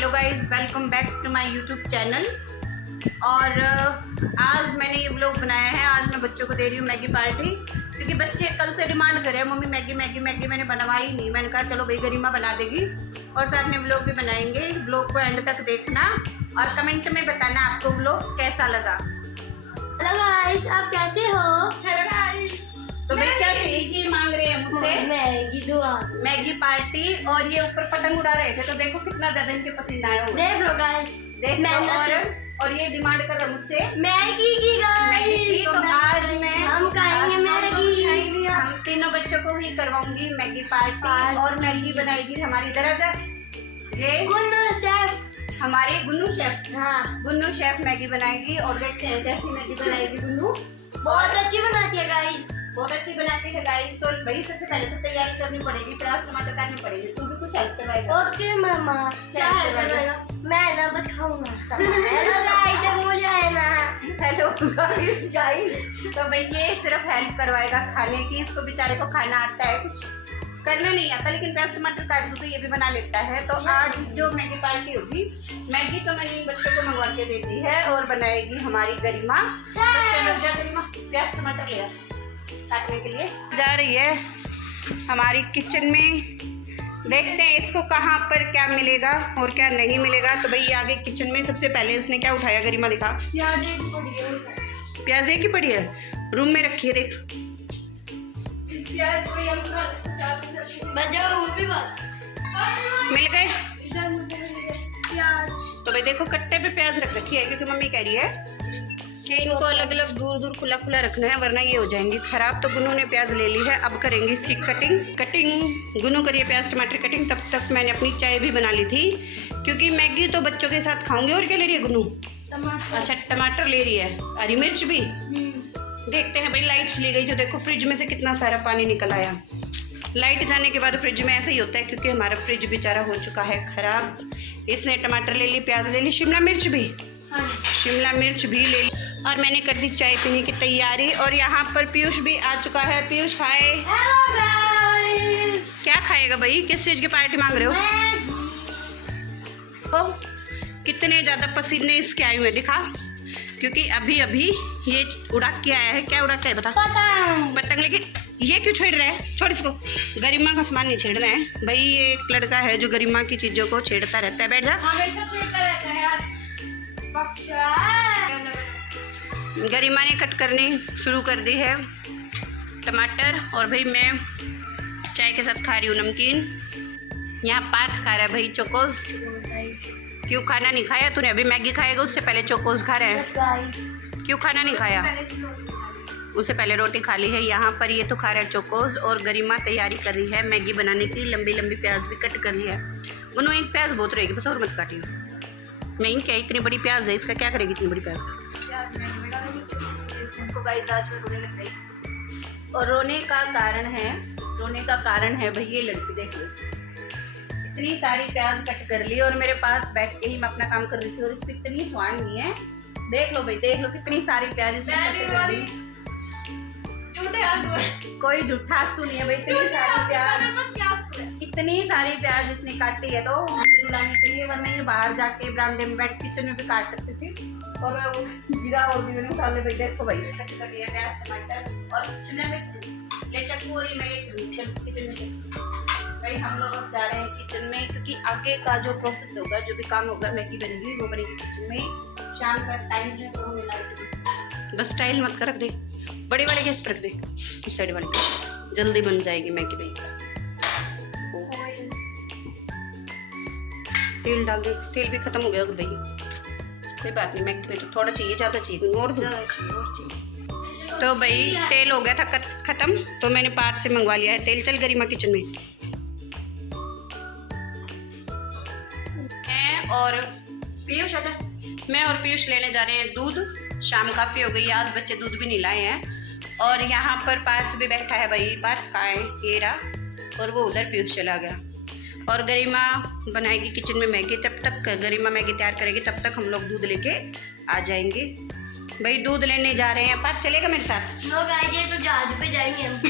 Hello guys, welcome back to my YouTube channel. और आज मैंने ये व्लॉग बनाया है। आज मैं बच्चों को दे रही हूँ मैगी पार्टी, क्योंकि बच्चे कल से डिमांड कर रहे हैं मम्मी मैगी मैगी मैगी। मैंने बनवाई नहीं, मैंने कहा चलो भाई गरिमा बना देगी और साथ में व्लॉग भी बनाएंगे। व्लॉग को एंड तक देखना और कमेंट में बताना आपको व्लॉग कैसा लगा। हेलो गाइस, आप कैसे हो? Hello guys. तो भाई क्या चाहिए कि मांग रहे हैं मुझसे मैगी दुआ मैगी पार्टी। और ये ऊपर पतंग उड़ा रहे थे तो देखो कितना ज्यादा इनके पसीना आया हुआ। देख लो गाइस, देख लो। और ये डिमांड कर रहा मुझसे मैगी की मैगी की। गाइस। तो आज मैं हम खाएंगे मैगी। हम तीनों बच्चों को ही करवाऊंगी मैगी पार्टी। और मैगी बनाएगी हमारी दरअजा ये गुन्नू शेफ, हमारे गुन्नू शेफ। हाँ गुन्नू शेफ मैगी बनाएगी और देखते हैं कैसी मैगी बनाएगी गुन्नू। बहुत अच्छी बनाती है गाइस, बहुत अच्छी बनाती है गाइस। तो भाई सबसे पहले तो तैयारी करनी पड़ेगी, प्याज टमाटर काटने पड़ेंगे। तू भी कुछ हेल्प करवाएगा? ओके मामा, क्या है करवाएगा? मैं ना बस खाऊंगा। हेलो गाइस, मुझे है ना। Hello guys. तो भाई ये सिर्फ हेल्प करवाएगा खाने की। इसको बेचारे को खाना आता है, कुछ करना नहीं आता, लेकिन प्याज टमाटर काट दो तो ये भी बना लेता है। तो आज जो मैगी पार्टी होगी, मैगी तो मैंने इन बच्चों को मंगवा के दे दी है और बनाएगी हमारी गरिमा। चलो जा गरिमा, प्याज टमाटर ले आ काटने के लिए जा रही है हमारी किचन में। देखते हैं इसको कहाँ पर क्या मिलेगा और क्या नहीं मिलेगा। तो भाई आगे किचन में सबसे पहले इसने क्या उठाया गरिमा दिखा? प्याज एक ही पड़ी है, रूम में रखी है। देख मिल गए। तो भाई देखो कट्टे पे प्याज रख रखी है, क्योंकि मम्मी कह रही है कि इनको अलग अलग दूर दूर खुला खुला रखना है, वरना ये हो जाएंगी खराब। तो गुन्नू ने प्याज ले ली है, अब करेंगे इसकी कटिंग। गुन्नू करिए प्याज टमाटर कटिंग। तब तक मैंने अपनी चाय भी बना ली थी, क्योंकि मैगी तो बच्चों के साथ खाऊंगी। और क्या ले रही है गुन्नू? अच्छा टमाटर ले रही है, हरी मिर्च भी। देखते हैं भाई। लाइट चली गई तो देखो फ्रिज में से कितना सारा पानी निकल आया। लाइट जाने के बाद फ्रिज में ऐसे ही होता है, क्योंकि हमारा फ्रिज बेचारा हो चुका है खराब। इसने टमाटर ले ली, प्याज ले ली, शिमला मिर्च भी ले ली। और मैंने कर दी चाय पीने की तैयारी। और यहाँ पर पीयूष भी आ चुका है। पीयूष खाए? क्या खाएगा भाई? किस चीज की पार्टी मांग रहे हो? तो कितने ज्यादा पसीने इसके आए हुए दिखा, क्योंकि अभी अभी ये उड़ा के आया है। क्या उड़ा के बता? पतंग। लेकिन ये क्यों छेड़ रहा है? छोड़ इसको। गरिमा का सामान नहीं छेड़ना है भाई। ये एक लड़का है जो गरिमा की चीजों को छेड़ता रहता है। बैठ जा। हमेशा छेड़ता रहता है यार। गरिमा ने कट करनी शुरू कर दी है टमाटर। और भाई मैं चाय के साथ खा रही हूँ नमकीन। यहाँ पार्थ खा रहा है भाई चोकोस। क्यों खाना नहीं खाया तूने? अभी मैगी खाएगा, उससे पहले चोकोस खा रहा है। क्यों खाना नहीं खाया? उससे पहले रोटी खा ली है। यहाँ पर ये तो खा रहा है चोकोस। और गरिमा तैयारी कर रही है मैगी बनाने की। लंबी लंबी प्याज भी कट कर ली है। गुन्नू एक प्याज बहुत रहेगी, बस और मत काटियो। नहीं क्या इतनी बड़ी प्याज है, इसका क्या करेगी इतनी बड़ी प्याज का? और रोने का कारण है भाई ये लड़की। देख लो, इतनी सारी प्याज कट कर ली और मेरे पास बैठ के ही मैं अपना काम कर रही थी। और इसकी इतनी स्वाद नहीं है। देख लो भाई, देख लो कितनी सारी प्याज इसने कट कर ली। कोई झूठा आंसू नहीं है भाई। इतनी सारी प्याज इसने काटी है तो मुझे रुलाने के लिए, वरना ये बाहर जाके बरामदे में बैठ किचन में भी काट सकती थी। और जीरा और भी मसाले भाई देखो भाई कट कर दिया प्याज टमाटर और शिमला मिर्च ले चक्कू। और मैं ये किचन में से भाई हम लोग अब जा रहे हैं किचन में, क्योंकि आगे का जो प्रोसेस होगा, जो भी काम होगा, मैगी बनेगी वो बनेगी किचन में। शाम का टाइम है तो हमें लाइट बस स्टाइल मत कर रख दे, बड़े वाले गैस पर रख दे, उस साइड वाले पे जल्दी बन जाएगी मैगी भाई। तेल डाल दे, तेल भी खत्म हो गया भाई। कोई बात नहीं, मैगी में तो थोड़ा चाहिए, ज़्यादा चाहिए और चाहिए। तो भाई तेल हो गया था खत्म, तो मैंने पार्ट से मंगवा लिया है तेल। चल गरिमा किचन में। और पीयूष आजा। मैं और पीयूष लेने जा रहे हैं दूध। शाम काफ़ी हो गई, आज बच्चे दूध भी नहीं लाए हैं। और यहाँ पर पार्थ भी बैठा है भाई। पार्थ कहाँ है? ये रहा। और वो उधर पीयूष चला गया। और गरिमा बनाएगी किचन में मैगी। तब तक गरिमा मैगी तैयार करेगी, तब तक हम लोग दूध लेके आ जाएंगे। भाई दूध लेने जा रहे हैं। पार्थ चलेगा मेरे साथ? नो गाइस, ये तो जहाज पे जाएंगे हम।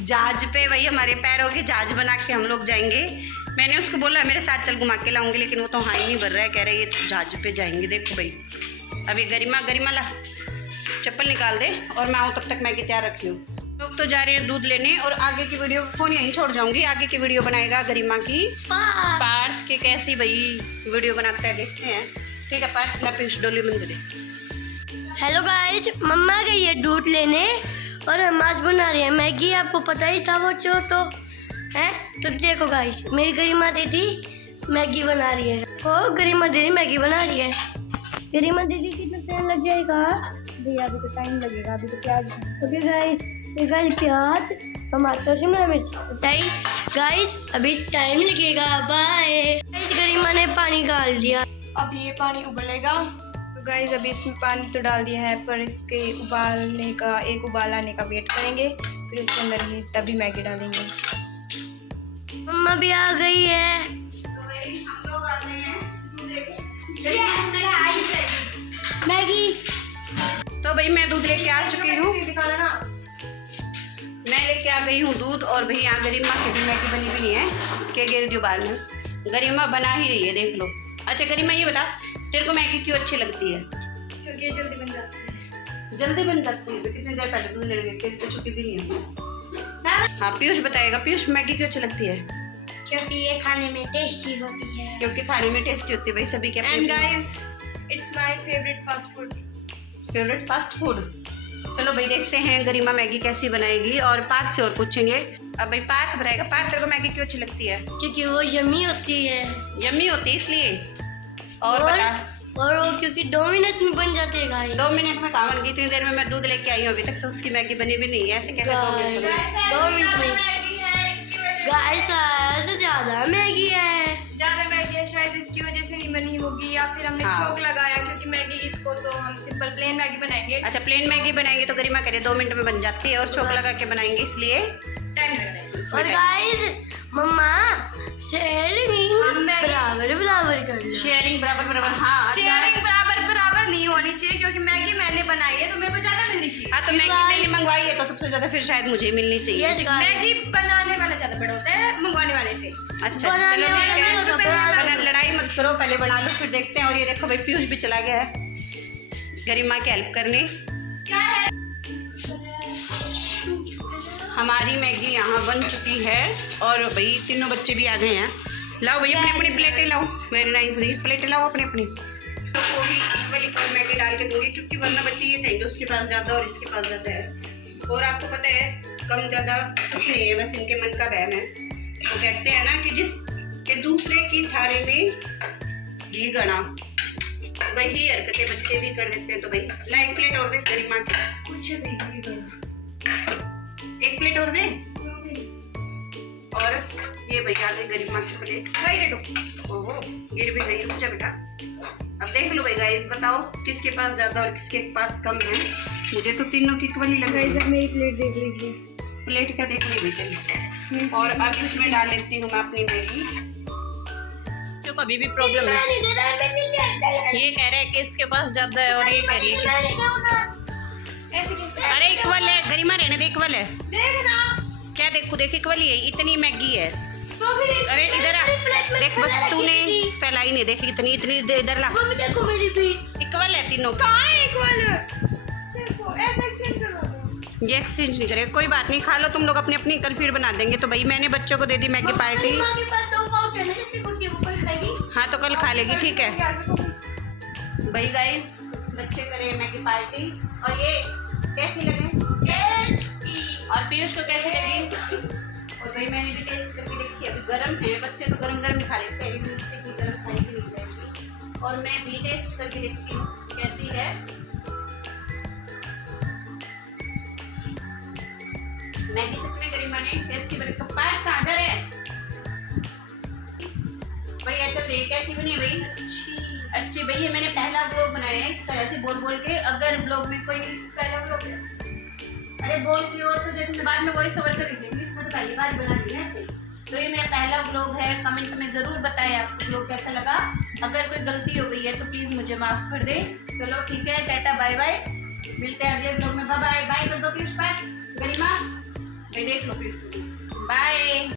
जहाज पे, वही हमारे पैरों की जहाज बना के हम लोग जाएंगे। मैंने उसको बोला मेरे साथ चल घुमा के लाऊंगी, लेकिन वो तो हाँ ही नहीं भर रहा है, कह रहा है ये तो जहाज पे जाएंगे। देखो भाई अभी गरिमा ला चप्पल निकाल दे और मैं आऊँ तब तक मैगी तैयार रखी हूँ। लोग तो जा रहे हैं दूध लेने और आगे की वीडियो फ़ोन यहीं छोड़ जाऊंगी। आगे की वीडियो बनाएगा गरिमा की पार्थ के कैसी भाई वीडियो बनाता है देखते हैं। ठीक है पार्थ ना पीयूष डोली मंदिर। हेलो गाइस, मम्मा गई है दूध लेने और हम आज बना रहे हैं मैगी। आपको पता ही था वो तो है। तो देखो गाइस, मेरी गरिमा दीदी मैगी बना रही है। ओ गरिमा दीदी मैगी बना रही है। गरिमा दीदी कितना टाइम लग जाएगा? भैया अभी तो टाइम लगेगा, अभी तो प्याज। ओके गाइस, प्याज टमाटर शिमला मिर्च बताइए गाइस, अभी टाइम लगेगा। Bye guys. गरिमा ने पानी डाल दिया, अब ये पानी उबलेगा। तो गाइस अभी इसमें पानी तो डाल दिया है, पर इसके उबालने का एक उबाल आने का वेट करेंगे, फिर इसके अंदर ही तभी मैगी डालेंगे। मम्मा भी आ गई है। तो भाई हम लोग आते हैं मैगी। तो भाई मैं दूध लेके आ चुकी हूँ, मैं लेके आ गई हूँ दूध। और भाई यहाँ गरिमा की भी मैगी बनी भी नहीं है, क्या गिर दी उबाल में। गरिमा बना ही रही है, देख लो। अच्छा गरिमा ये बता तेरे को मैगी क्यों अच्छी लगती है? क्योंकि ये जल्दी बन जाती है। जल्दी बन जाती है। तो कितनी देर पहले दूध लेने गई, तेरी तो छुट्टी भी नहीं है। हाँ पीयूष बताएगा, पीयूष मैगी क्यों अच्छी लगती है? क्योंकि ये खाने में टेस्टी होती है। क्योंकि खाने में टेस्टी होती है भाई, सभी के and guys it's my favourite fast food. Favourite fast food. चलो भाई देखते हैं गरिमा मैगी कैसी बनाएगी और पार्थ से और पूछेंगे। अब भाई पार्थ बताएगा, पार्थ तेरे को मैगी क्यों अच्छी लगती है? क्योंकि वो यम्मी होती है। यम्मी होती है इसलिए। और बता। और वो क्योंकि 2 मिनट में बन जाती है गाइस। 2 मिनट में कहाँ बन गई? इतनी देर में मैं दूध लेके आई हूँ, अभी तक तो उसकी मैगी बनी भी नहीं है। ऐसे कैसे 2 मिनट में? 2 मिनट में गाइस शायद ज़्यादा मैगी है। ज़्यादा मैगी है, शायद इसकी वजह से नहीं बनी होगी, या फिर हमने हाँ। छोंक लगाया, क्योंकि मैगी इसको तो हम सिंपल प्लेन मैगी बनाएंगे। अच्छा प्लेन मैगी बनाएंगे तो गरिमा करे 2 मिनट में बन जाती है, और छोंक लगा के बनाएंगे इसलिए टाइम लग रहा है। और गाइस मम्मा शेयरिंग बराबर कर लो। शेयरिंग बराबर। हाँ शेयरिंग बराबर नहीं होनी चाहिए, क्योंकि मैगी मैंने बनाई है तो मेरे को ज़्यादा मिलनी चाहिए। हाँ तो मैगी मैंने मंगवाई है तो सबसे ज़्यादा फिर शायद मुझे मिलनी चाहिए। Yes guys. मैगी बनाने वाला ज़्यादा बड़ा होता है मंगवाने वाले से। अच्छा बनाने चलो वाला ठीक नहीं होगा, है, बनाने लड़ाई मत करो, पहले बना लो फिर देखते हैं। और ये देखो भाई पीयूष भी चला गया है गरिमा की हेल्प करने। क्या है? हमारी मैगी यहाँ बन चुकी है और भाई तीनों बच्चे भी आ गए हैं। लाओ भाई अपनी अपनी प्लेटें लाओ। वेरी नाइस भाई, प्लेटें लाओ अपनी अपनी। तो वो भी इक्वल मैगी डाल के दूंगी, क्योंकि वरना बच्चे ये कहेंगे उसके पास ज़्यादा और इसके पास ज़्यादा है। और आपको पता है कम ज़्यादा कुछ नहीं है, बस इनके मन का बहम है। तो कहते हैं ना कि दूसरे की थाली में घी गड़ा, वही हरकतें बच्चे भी कर देते हैं। तो भाई ला 1 प्लेट और दे गरिमा की। कुछ भी 1 प्लेट और दे। और ये भैया दे गरिमा की प्लेट। ओहो गिर भी गई, रुक जा बेटा। अब देख लो भाई गाइस, बताओ किसके पास ज्यादा और किसके पास कम है। मुझे तो तीनों की इक्वल ही लग रही है। मेरी प्लेट देख लीजिए। प्लेट क्या देख ली बेटे। और अब इसमें डाल लेती हूँ मैं अपनी मैगी। जो कभी भी प्रॉब्लम है, ये कह रहा है कि इसके पास ज्यादा है और ये कह रही है ऐसे कैसे? अरे इक्वल है गरिमा, रहने दे इक्वल है। देख ना। क्या देखो देख इक्वल ही है, इतनी मैगी है। तो फिर अरे इधर आ देख, बस तूने फैलाई नहीं, देख इतनी इधर ला। मम्मी देखो मेरी भी इक्वल है तीनों की। कहाँ है इक्वल? देखो ऐसे एक्सचेंज करवा दो। ये एक्सचेंज नहीं करेगा, कोई बात नहीं, खा लो तुम लोग अपनी अपनी, कल फिर बना देंगे। तो भाई मैंने बच्चों को दे दी मैगी पार्टी। मम्मा के पास 2 पाउच है ना, जिससे कुछ वो कल खाएगी। हाँ तो कल खा लेगी, ठीक है भाई गाइस। बच्चे करें मैगी पार्टी। और ये कैसी लगे? और पीयूष को कैसी लगी? और भाई मैंने भी टेस्ट करके देखी, अभी गर्म है, बच्चे तो गरम गरम खा लेते हैं, गर्म खाई भी नहीं जाएगी। और मैं भी टेस्ट करके देखती हूँ कैसी है। मैगी सच में गरिमा ने टेस्ट की बड़ी। तो पार्ट कहाँ जा रहे हैं भाई? चल रही कैसी बनी है भाई? अच्छी भाई, ये मैंने पहला ब्लॉग बनाया है इस तरह से बोल बोल के। अगर ब्लॉग में कोई पहला ब्लॉग अरे बोल की और तो जैसे मैं बाद में वॉइस ओवर कर देंगे, इसमें तो पहली बार बना दी है ऐसे। तो ये मेरा पहला ब्लॉग है। कमेंट में ज़रूर बताएं आपको ब्लॉग कैसा लगा। अगर कोई गलती हो गई है तो प्लीज़ मुझे माफ़ कर दे। चलो ठीक है, टाटा बाय बाय, मिलते हैं अगले ब्लॉग में। बाय बाय कर दो पीयूष। बाय गरिमा भाई, देख लो पीयूष। बाय।